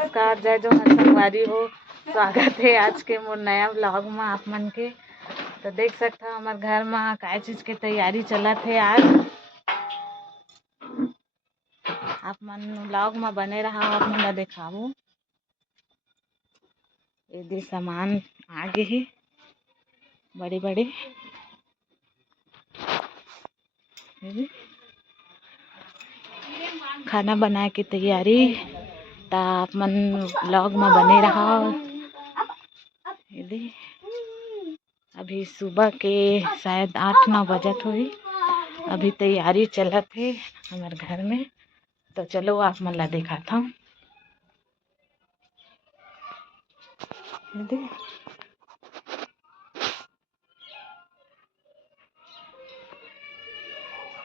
नमस्कार, जय जोहार संगवारी हो। स्वागत है आज के मोर नया व्लॉग में आप मन के। तो देख सकते हो हमारे घर में काय चीज के तैयारी चलत है आज। आप मन व्लॉग में बने रहा, आप मन ला दिखाऊं। ये सामान आगे ही बड़े बड़े खाना बनाए की तैयारी। तो आप मन व्लॉग में बने रहा। अभी सुबह के शायद 8-9 बजत हुई। अभी तैयारी चलत है हमारे घर में। तो चलो आप मन ला दिखाता हूँ।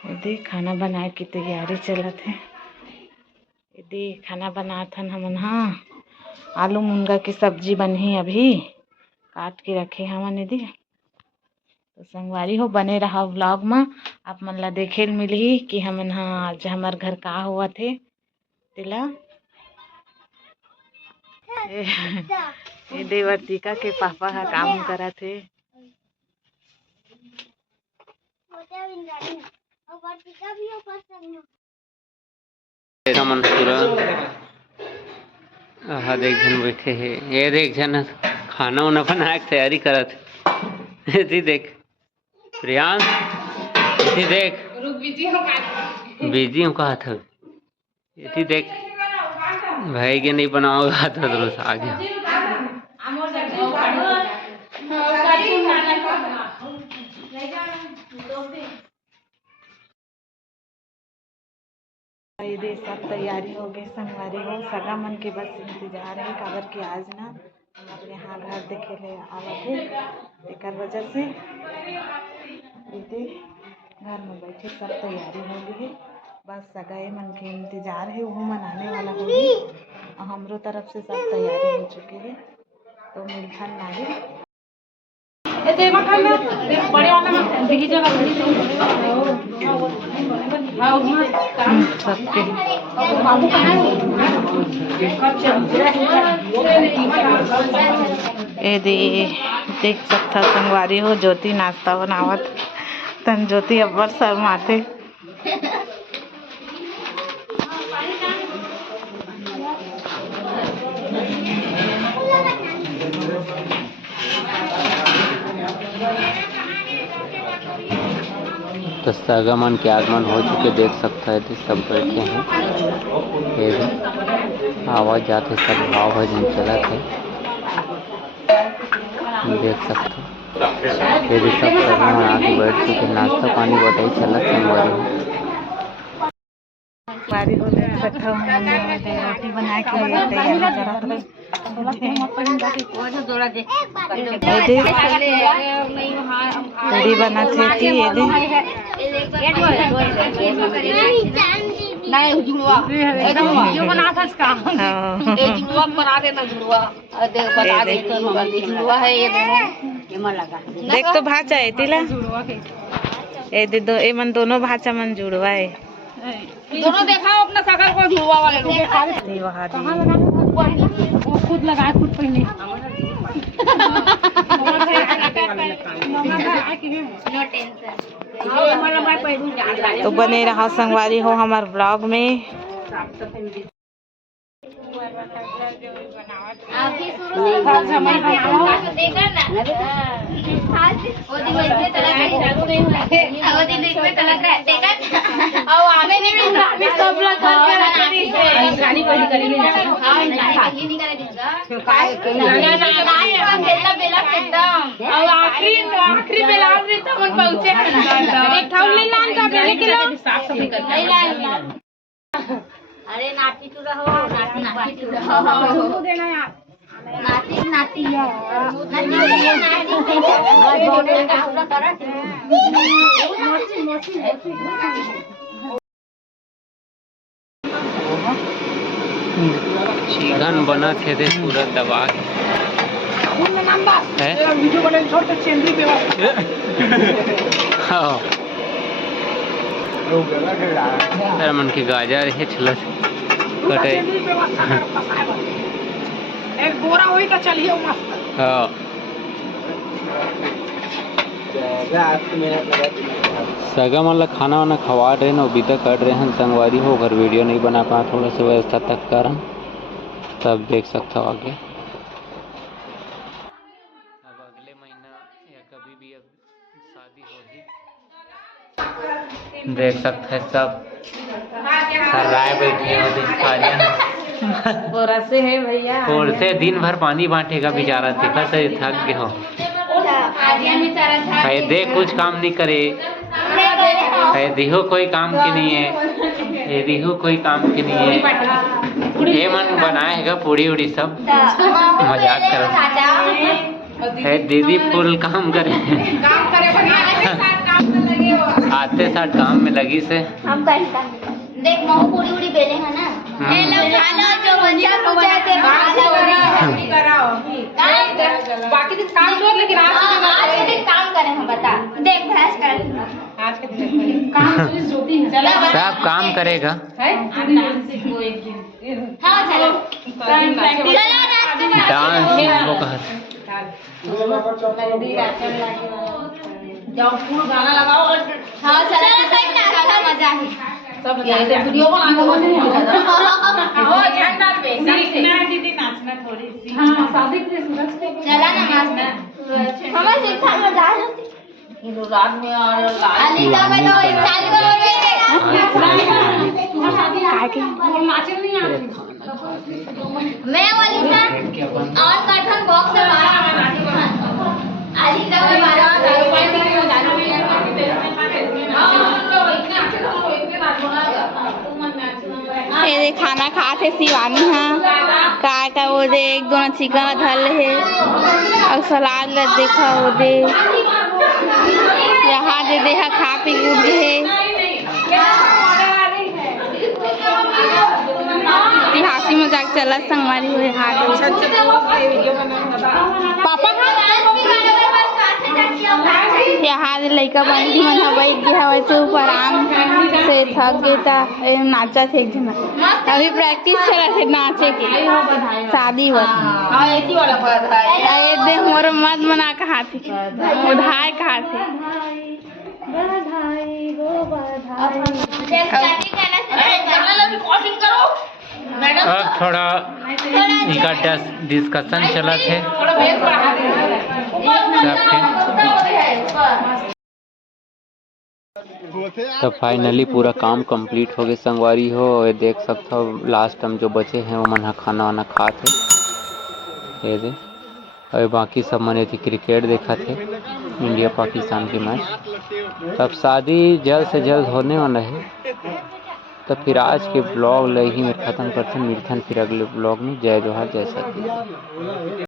यदि खाना बनाए की तैयारी चलत है। यदि खाना बनाथन हमन। हाँ, आलू मूंगा की सब्जी बनी अभी काट के रखे हमन। यदि तो संगवारी हो बने रहा व्लॉग में। आप मन ला देखे मिलही कि हमन आज हमार घर का हुआ थे तिला। ये देवर्तिका के पापा हा काम करा थे। देख जन बैठे है। ये देख जन खाना वाना बनाए की तैयारी करत है। देख प्रियांश, देख बिजी हूँ कहा था। ये देख भाई के नहीं बनाओगा तो रोज आ गया। ये सब तैयारी हो गई संगवारी हो। सगा मन के बस इंतजार है काबर की आज ना हमारे यहाँ घर देखे ले आवत है। एक वजह से घर में बैठे सब तैयारी हो गई है। बस सगाई मन के इंतजार है, वो मनाने वाला होगी। और हमरो तरफ से सब तैयारी हो चुकी है। तो मिलखन लागे सबके देख सकता संगवारी हो। ज्योति नाश्ता बनावत तन। ज्योति अब्बर शर्माते। तो सगामन के आगमन हो चुके देख सकते हैं। तो सब बैठे हैं। ये आवाज जाते सब भाव भजन चलत है देख सकते हैं। ये सब सगामन आगे बैठ चुके। नाश्ता पानी बताई चलत संगवारी हो। देख सकता हूँ रोटी बनाए के लिए तैयारी करत है। कड़ी बना थे कि ये दे नहीं जुड़वा एकदम वीडियो बना था इसका। ये जुड़वा बना देना। जुड़वा देख बता दे तो जुड़वा है ये दोनों। ये मन लगा देख तो भाचा है तिला। ए दे दो ए मन दोनों भाचा मन जुड़वा है। दोनों दिखाओ अपना शकल को। जुड़वा वाले लोग ये वहां कहां लगाए? वो खुद लगाए खुद पहने। तो बने रहा संगवारी हो हमारे ब्लॉग में। अरे नाती तू रहो। नाती तू रहो देना यार। नाती है चिकन बना थे पूरा दबा मन के गाजर है छलत कटे एक बोरा हुई तो चलिए मस्त। हाँ सगा मतलब खाना वाना खवा रहे न बीता कर रहे हैं संगवारी हो घर वीडियो नहीं बना पा थोड़ा सा व्यवस्था तक कर तब देख सकता हो आगे। अब अगले महीना या कभी भी अब शादी होगी देख सकते हैं सब सर राय बैठे हो दिखारियाँ बोरा से है भैया और से दिन भर पानी बांटेगा बेचारा देखा से थक गए हो। देख कुछ काम नहीं करे देखो कोई काम की नहीं है ये देखो कोई काम की नहीं है ये मन बनाएगा पूरी उड़ी सब मजाक करो दीदी फुल काम करे आते साथ काम में लगी से हम देख महू पूरी उड़ी बेले है ना जो बाकी दिन काम छोड़ लेकिन आज के दिन काम करें हम बता देख भैंस कर आज के दिन काम जोती है सब काम करेगा। हाँ चलो डांस वो कहा जाओ फुल गाना लगाओ और हाँ चलो मजा है सब वीडियो बना हो ध्यान डाल बे दीदी नाचना थोड़ी सी हां शादी के सूरज के चला ना नाचना हमारे शिक्षा में जा रात में और अलीदा में तो चालू नाचे नहीं आ मैं वाली और कर्टन बॉक्स से बाहर अलीदा में ये खाना खाते शिवानी हाँ का वो दे एक दोनों चिकन धल है और सलाद ल देखा वो दे यहाँ दे देखा खा पी उठ है हंसी मजाक चला संगवारी हुए पापा यहाँ लड़का बंदी मन बैठ गया वैसे ऊपर आराम से थक गए था नाचा थे अभी प्रैक्टिस चला थे नाचे के शादी दे मोर मत मना कहा थे उधार कहा थे अब थोड़ा इकट्ठा डिस्कशन चला थे तो फाइनली पूरा काम कंप्लीट हो गया संगवारी हो देख सकते हो लास्ट टाइम जो बचे हैं वो मन खाना वाना खा थे ये दे और बाकी सब मने थी क्रिकेट देखा थे इंडिया पाकिस्तान की मैच। तब शादी जल्द से जल्द होने वाला है तो फिर आज के ब्लॉग यही में ख़त्म करते हैं मिलते हैं फिर अगले ब्लॉग में। जय जोहार जय सत।